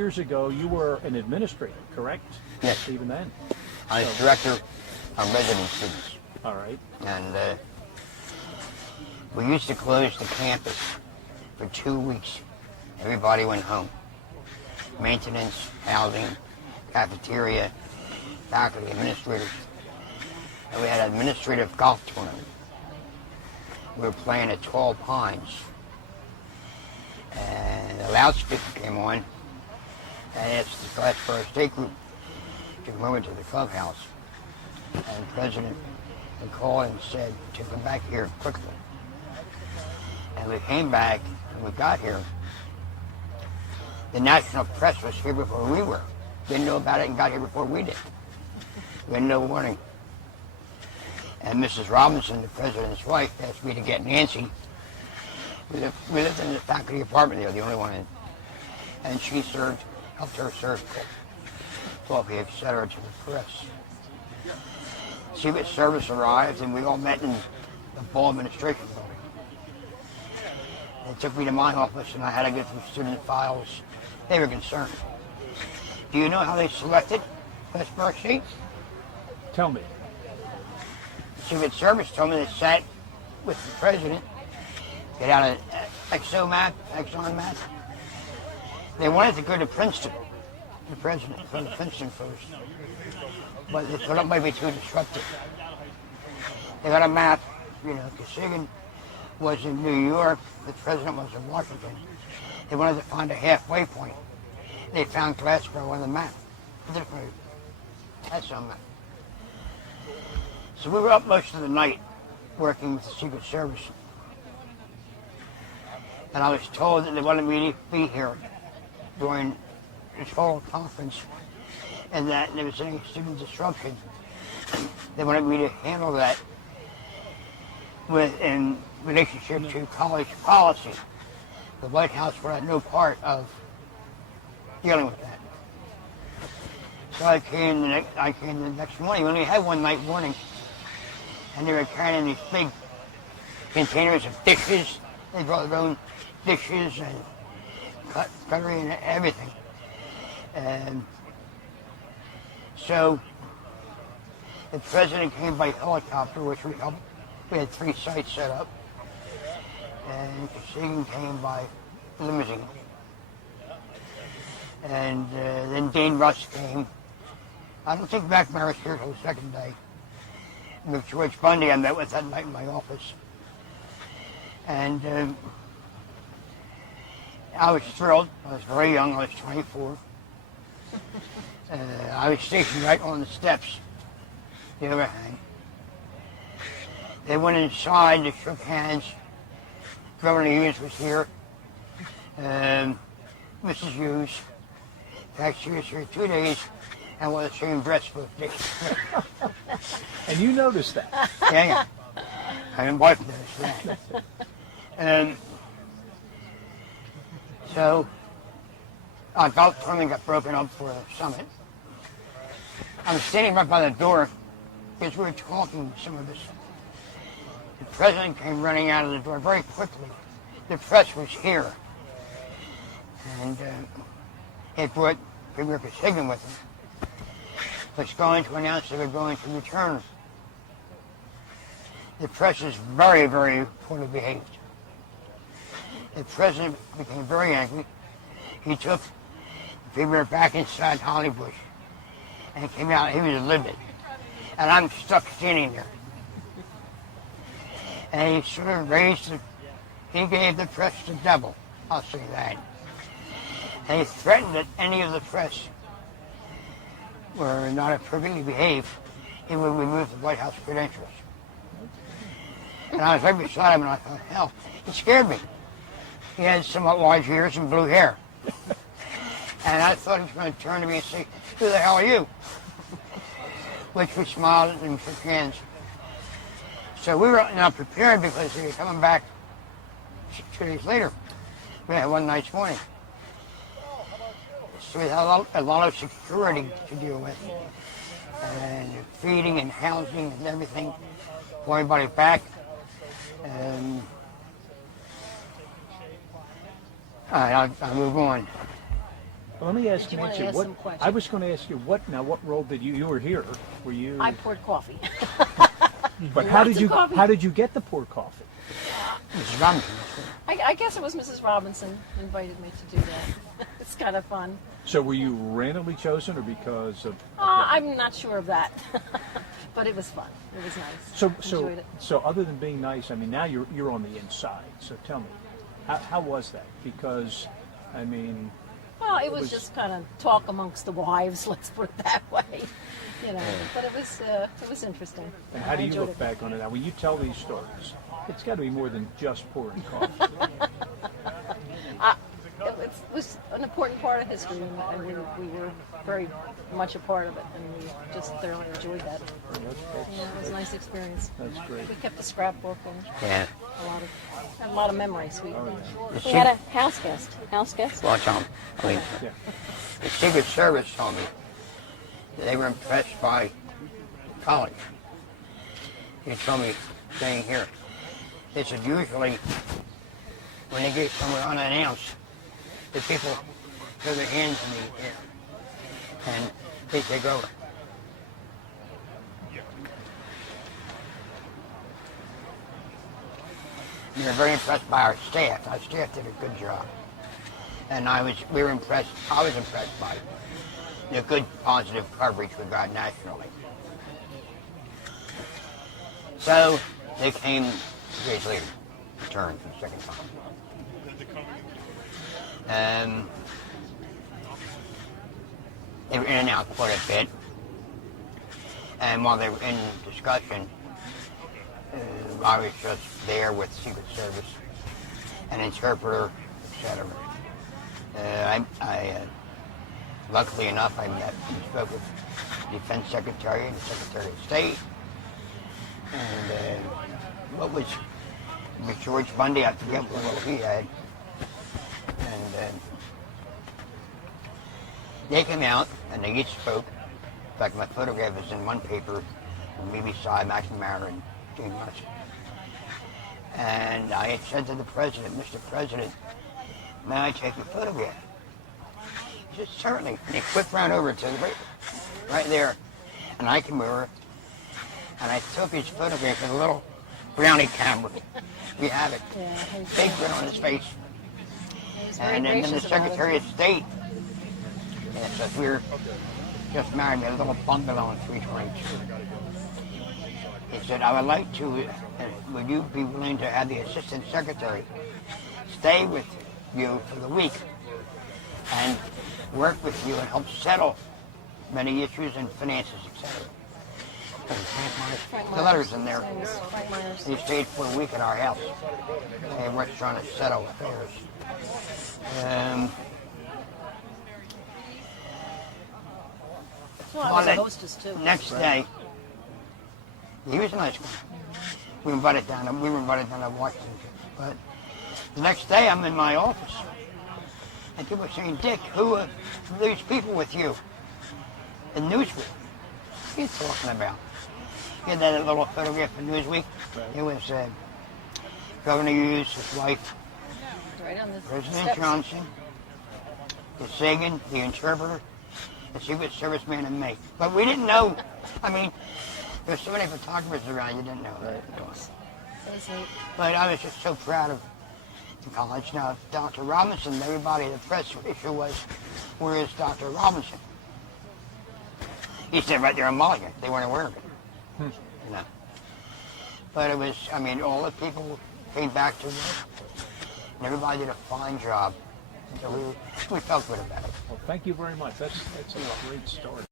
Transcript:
years ago, you were an administrator, correct? Yes. Even then. I was director of resident students. All right. And we used to close the campus for 2 weeks. Everybody went home. Maintenance, housing, cafeteria, faculty, administrators. And we had an administrative golf tournament. We were playing at Tall Pines. And a loudspeaker came on and asked the Glassboro State Group to come over to the clubhouse. And President called and said to come back here quickly. And we came back and we got here. The national press was here before we were. Didn't know about it and got here before we did. We had no warning. And Mrs. Robinson, the president's wife, asked me to get Nancy. We lived in the faculty apartment there, the only one in. And she helped her serve coffee, etc. to the press. Secret Service arrived and we all met in the Ball Administration Building. They took me to my office and I had to go through student files. They were concerned. Do you know how they selected Glassboro State? Tell me. Secret Service told me they sat with the president, get out an Exxon map. They wanted to go to Princeton, the president, from Princeton first. But they thought it might be too disruptive. They got a map, Kosygin was in New York, the president was in Washington. They wanted to find a halfway point. They found Glassboro on the map. That's on the map. So we were up most of the night working with the Secret Service. And I was told that they wanted me to be here during this whole conference and that if there was any student disruption, they wanted me to handle that in relationship to college policy. The White House would have no part of dealing with that. So I came the next morning. We only had one night warning. And they were carrying these big containers of dishes. They brought their own dishes and cutlery and everything. And so the president came by helicopter, which we helped. We had 3 sites set up. And Kosygin came by limousine. And then Dane Russ came. I don't think McNamara was here till the second day. With George Bundy I met with that night in my office. And I was thrilled. I was very young. I was 24. I was stationed right on the steps, the overhang. They went inside, they shook hands. Governor Hughes was here. Mrs. Hughes. In fact, she was here 2 days and wore the same dress both days. And you noticed that? Yeah. I didn't wife noticed that. So, our golf tournament got broken up for the summit. I was standing right by the door because we were talking some of this. The president came running out of the door very quickly. The press was here. And he brought Premier Kosygin with him. Was going to announce they were going to return. The press is very, very poorly behaved. The president became very angry. He took the premier back inside Hollybush and came out. He was livid. And I'm stuck standing there. And he sort of he gave the press the devil, I'll say that. And he threatened that any of the press were not appropriately behaved, he would remove the White House credentials. And I was right beside him and I thought, hell, it scared me. He had somewhat large ears and blue hair. And I thought he was going to turn to me and say, who the hell are you? Which we smiled and shook hands. So we were now prepared because they were coming back 2 days later. We had one night's warning. So we had a lot of security to deal with. And feeding and housing and everything for everybody back. And all right, I'll move on. Well, let me ask Did you wanna Nancy, ask what, some questions? I was going to ask you, what role did you were here, were you, I poured coffee. but how lots did of you, coffee. how did you get the poor coffee? Mrs. Robinson. I guess it was Mrs. Robinson invited me to do that. It's kind of fun. So were you randomly chosen or because of? I'm not sure of that, but it was fun. It was nice. Enjoyed it. So other than being nice, I mean, now you're on the inside. So tell me, how was that? Because, I mean, Well, it was was- just kind of talk amongst the wives. Let's put it that way. You know, but it was interesting. and how do I you enjoyed look it. back on it now? When you tell these stories, it's got to be more than just pouring coffee. It was an important part of history, and we were very much a part of it, and we just thoroughly enjoyed that. Yeah, it was a nice experience. That's great. We kept a scrapbook and Yeah. had a lot of memories. The We had a house guest. Well, Tom, I mean, Yeah. the Secret Service told me that they were impressed by college. He told me, staying here, they said usually when they get somewhere unannounced, the people throw their hands in the air and they take over. We were very impressed by our staff. Our staff did a good job. And I was impressed by the good positive coverage we got nationally. So they came days later, returned for the second time. They were in and out quite a bit. And while they were in discussion, I was just there with Secret Service, an interpreter, etc. Luckily enough, I met and spoke with the Defense Secretary and the Secretary of State. And what was George Bundy? I forget what role he had. And they came out and they each spoke. In fact, my photograph is in one paper, me beside Max McMara and Gene Rush. And I had said to the president, Mr. President, may I take a photograph? He said, certainly. And he quick ran over to the paper, right there. And I came over, and I took his photograph with a little brownie camera. We have it. Yeah, he was Big grin on his face. very And then the gracious about it. Secretary of State, and says, we're just married in a little bungalow on 322. He said, I would like to, would you be willing to have the Assistant Secretary stay with you for the week and work with you and help settle many issues and finances, etc. The letter's in there. His name was Frank Myers. He stayed for a week at our house. And we're trying to settle affairs. Well, I was a hostess too. Next day, he was a nice guy. We were invited down to Washington. But the next day, I'm in my office. And people are saying, Dick, who are these people with you? In Newsweek. What are you talking about? He had that little photograph in Newsweek. It was Governor Hughes, his wife, Right on the President steps. Johnson, the Sagan, the interpreter, the Secret Service man, and me. But we didn't know. I mean, there's so many photographers around, you didn't know that. It was neat. But I was just so proud of the college. Now, Dr. Robinson, everybody, the press issue was, where is Dr. Robinson? He said right there in Mulligan. They weren't aware of it. You know. But it was, I mean, all the people came back to work, and everybody did a fine job. So we felt good about it. Well, thank you very much. That's a great story.